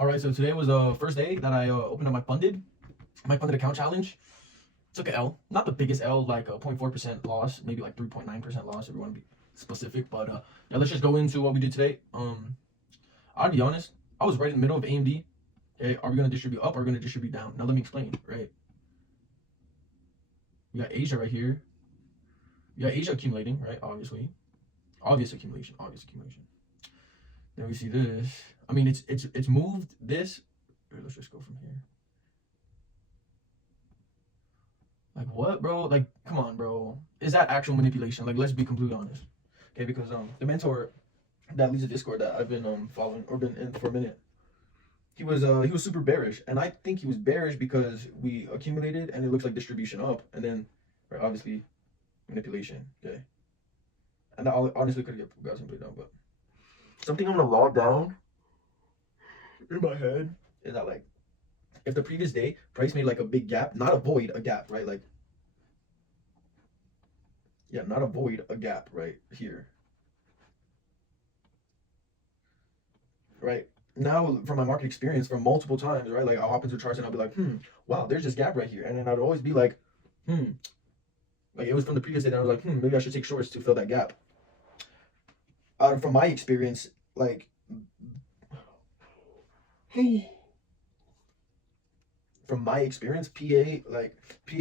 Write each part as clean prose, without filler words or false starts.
All right, so today was the first day that I opened up my funded account challenge. Took an L, not the biggest L, like a 0.4% loss, maybe like 3.9% loss if you want to be specific. But yeah, let's just go into what we did today. I'll be honest, I was right in the middle of AMD. Okay, are we gonna distribute up? Or are we gonna distribute down? Now let me explain. Right, we got Asia right here. We got Asia accumulating, right? Obviously, obvious accumulation. Then we see this. I mean, it's moved this. Here, let's just go from here. Like what, bro? Like, come on, bro. Is that actual manipulation? Like, let's be completely honest. Okay, because the mentor that leads the Discord that I've been following or been in for a minute, he was super bearish, and I think he was bearish because we accumulated and it looks like distribution up, and then right, obviously manipulation. Okay, and that honestly could have got simply down, but something I'm gonna log down in my head is that, like, if the previous day price made like a big gap, not a void, a gap, right? Like, yeah, not a void, a gap right here, right? Now, from my market experience from multiple times, right? Like, I'll hop into charts and I'll be like, wow, there's this gap right here, and then I'd always be like, like it was from the previous day that I was like, maybe I should take shorts to fill that gap. From my experience, like, from my experience, PA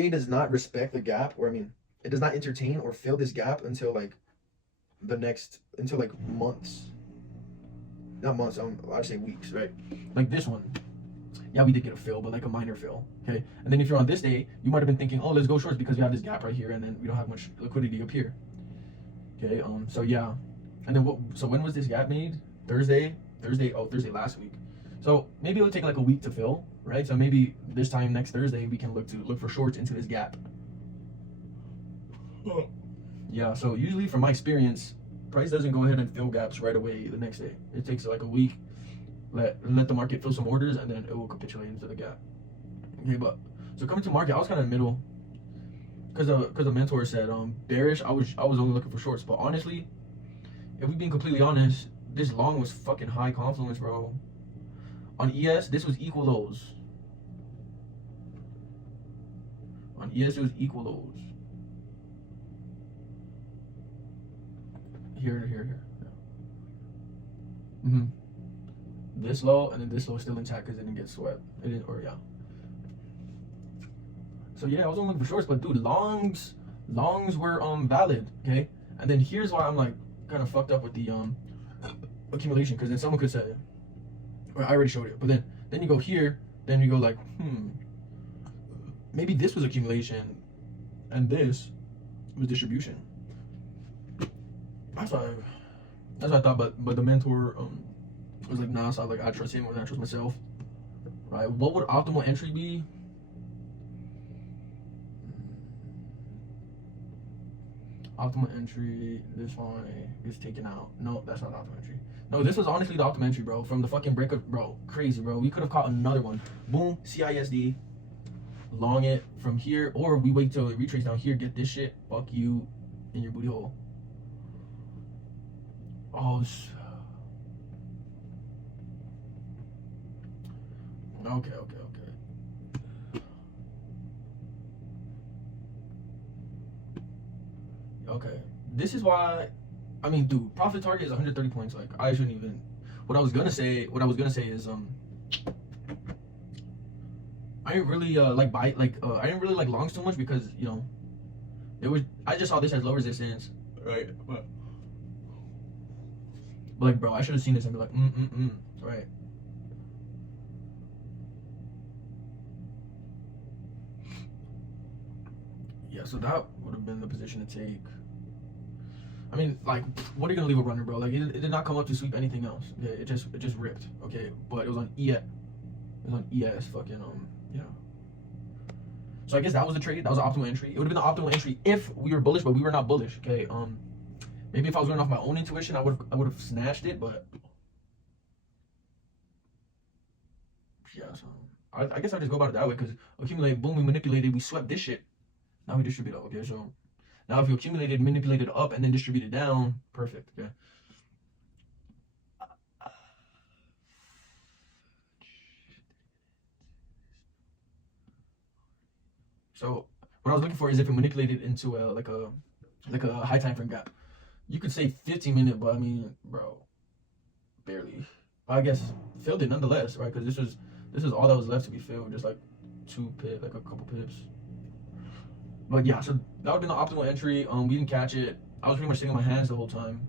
does not respect the gap, or I mean, it does not entertain or fill this gap until like months. Not months, I'd say weeks, right? Like this one. Yeah, we did get a fill, but like a minor fill. Okay. And then if you're on this day, you might have been thinking, oh, let's go shorts because we have this gap right here, and then we don't have much liquidity up here. Okay, so yeah. And then so when was this gap made? Thursday last week. So maybe it'll take like a week to fill, right? So maybe this time next Thursday we can look for shorts into this gap. Yeah, so usually from my experience, price doesn't go ahead and fill gaps right away the next day. It takes like a week, let the market fill some orders, and then it will capitulate into the gap. Okay, but so coming to market, I was kind of in the middle because the mentor said bearish. I was only looking for shorts, but honestly, if we're being completely honest, this long was fucking high confluence, bro. On ES, this was equal lows. On ES, it was equal lows. Here. Yeah. This low, and then this low is still intact because it didn't get swept. It didn't, or yeah. So yeah, I was only looking for shorts, but dude, longs were valid, okay? And then here's why I'm like kind of fucked up with the accumulation, because then someone could say, or I already showed it, but then you go here, then you go like, maybe this was accumulation and this was distribution. That's what I thought, but the mentor was like, nah, so I was like, I trust him more than I trust myself. Right? What would optimal entry be? Optimal entry, this one is taken out. No, that's not optimal entry. No, this was honestly the optimal entry, bro. From the fucking breakup, bro. Crazy, bro. We could have caught another one. Boom, CISD. Long it from here, or we wait till it retraces down here, get this shit. Fuck you in your booty hole. Oh, okay. Okay, this is why, I mean, dude, profit target is 130 points. Like, I shouldn't even. What I was gonna say is I didn't really I didn't really like longs too much because, you know, I just saw this as low resistance, right? But like, bro, I should have seen this and be like, right? Yeah, so that would have been the position to take. I mean, like, what are you gonna leave a runner, bro? Like, it did not come up to sweep anything else. Okay, it just ripped. Okay, but it was on ES. It was on ES, fucking yeah. So I guess that was the trade. That was the optimal entry. It would have been the optimal entry if we were bullish, but we were not bullish. Okay, maybe if I was going off my own intuition, I would have snatched it, but yeah. So I guess I just go about it that way, because accumulate, boom, we manipulated, we swept this shit. Now we distribute it. Okay, so now if you accumulated, manipulated up, and then distributed down, perfect. Okay. So what I was looking for is if it manipulated into like a high time frame gap. You could say 15-minute, but I mean, bro, barely. But I guess filled it nonetheless, right? Because this is all that was left to be filled, just like like a couple pips. But yeah, so that would have been the optimal entry. We didn't catch it. I was pretty much sitting on my hands the whole time.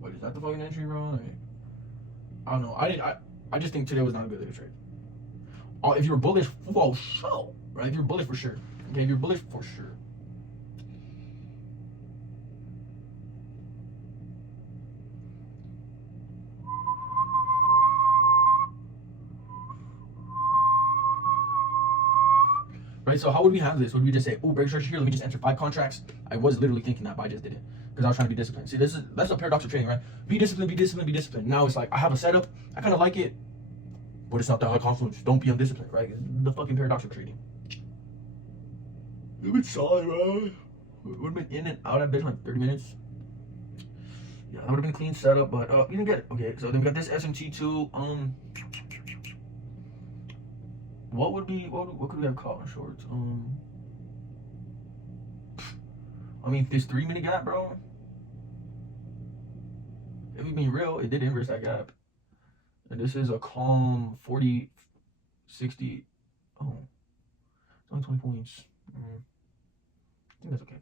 What is that the fucking entry, bro? Like, I don't know. I just think today was not a good day to trade. If you're bullish, for sure, right? If you're bullish for sure, okay. If you're bullish for sure. Right, so how would we handle this? Would we just say, oh, break structure here, let me just enter 5 contracts? I was literally thinking that, but I just didn't. Because I was trying to be disciplined. See, that's a paradox of trading, right? Be disciplined, be disciplined, be disciplined. Now it's like, I have a setup, I kind of like it, but it's not that high confluence. Don't be undisciplined, right? The fucking paradox of trading. It would be solid, bro. Would have been in and out of bitch like 30 minutes. Yeah, that would have been a clean setup, but you didn't get it. Okay, so then we got this SMT2. What could we have caught on shorts? I mean, this 3-minute gap, bro. If we being real, it did inverse that gap. And this is a calm 40, 60. Oh, it's only 20 points. I think that's okay.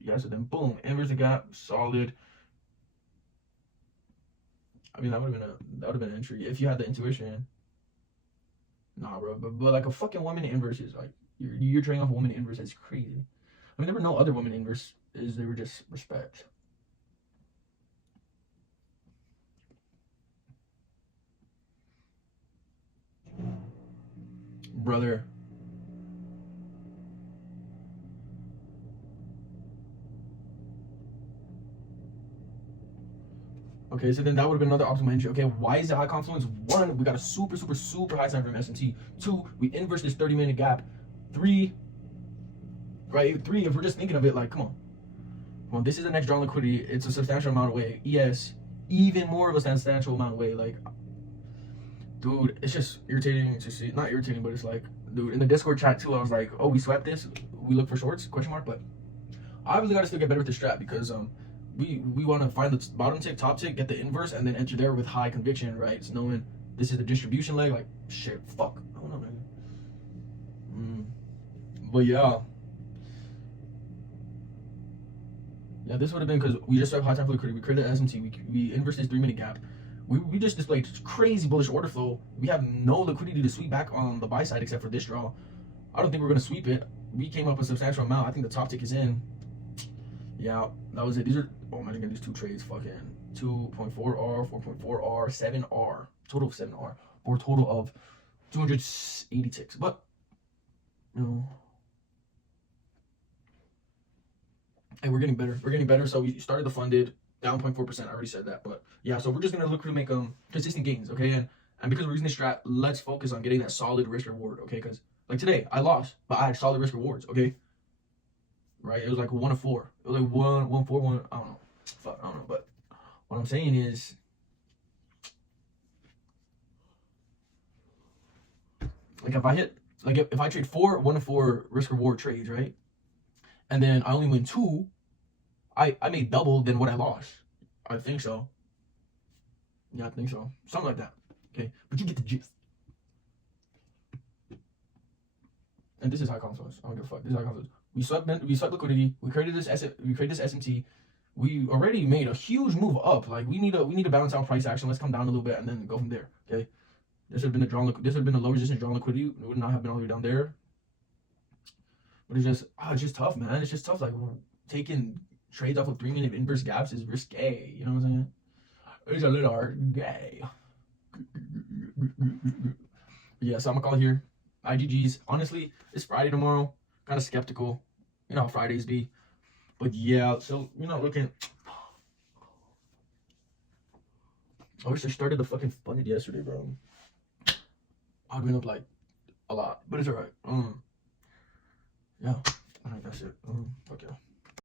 Yeah, so then boom, inverse the gap, solid. I mean, that would have been an entry if you had the intuition. Nah, bro, but like a fucking 1-minute inverse is like you're trading off a 1-minute inverse. That's crazy. I mean, there were no other 1-minute inverse. They were just respect. Brother. Okay, so then that would have been another optimal entry. Okay, why is it high confluence? 1, we got a super high time frame S&T. 2, we inverse this 30-minute gap. 3, right? 3, if we're just thinking of it, like, come on. Well, this is the next drawn liquidity. It's a substantial amount of weight. ES, even more of a substantial amount of weight. Like, dude, it's just irritating to see. Not irritating, but it's like, dude, in the Discord chat too, I was like, oh, we swept this. We look for shorts? Question mark. But obviously, gotta still get better with the strat because we want to find the bottom tick, top tick, get the inverse, and then enter there with high conviction, right? It's knowing this is the distribution leg. Like, shit, fuck. I don't know, man. But yeah. Yeah, this would have been because we just started high time for liquidity. We created an SMT. We inversed this 3-minute gap. We just displayed crazy bullish order flow. We have no liquidity to sweep back on the buy side except for this draw. I don't think we're going to sweep it. We came up with a substantial amount. I think the top tick is in. Yeah, that was it. These are, oh, imagine getting these 2 trades. Fucking 2.4R, 4.4R, 7R. Total of 7R. Or a total of 280 ticks. But, you know. And we're getting better. We're getting better. So we started the funded down 0.4%. I already said that. But yeah, so we're just going to look to make consistent gains, okay? And because we're using this strat, let's focus on getting that solid risk reward, okay? Because like today, I lost, but I had solid risk rewards, okay? Right? It was like 1 of 4. It was like 1, 4, 1. I don't know. Fuck, I don't know. But what I'm saying is, like if I hit, like if I trade 1 of 4 risk reward trades, right? And then I only win 2, I made double than what I lost. I think so. Yeah, I think so. Something like that. Okay, but you get the gist. And this is high confluence. I don't give a fuck. This is high confluence. We swept liquidity. We created this SMT. We already made a huge move up. Like we need to balance out price action. Let's come down a little bit and then go from there. Okay. This would have been a low resistance drawn liquidity. It would not have been all the way down there. But it's just tough, man. It's just tough. Like taking trades off of 3-minute inverse gaps is risque. You know what I'm saying? It's a little gay. Yeah, so I'm gonna call it here. IGGs. Honestly, it's Friday tomorrow. Kind of skeptical. You know how Fridays be. But yeah, so you're not looking. I wish I started the fucking funded yesterday, bro. I would win up like a lot, but it's alright. Yeah, I think that's it. Fuck yeah.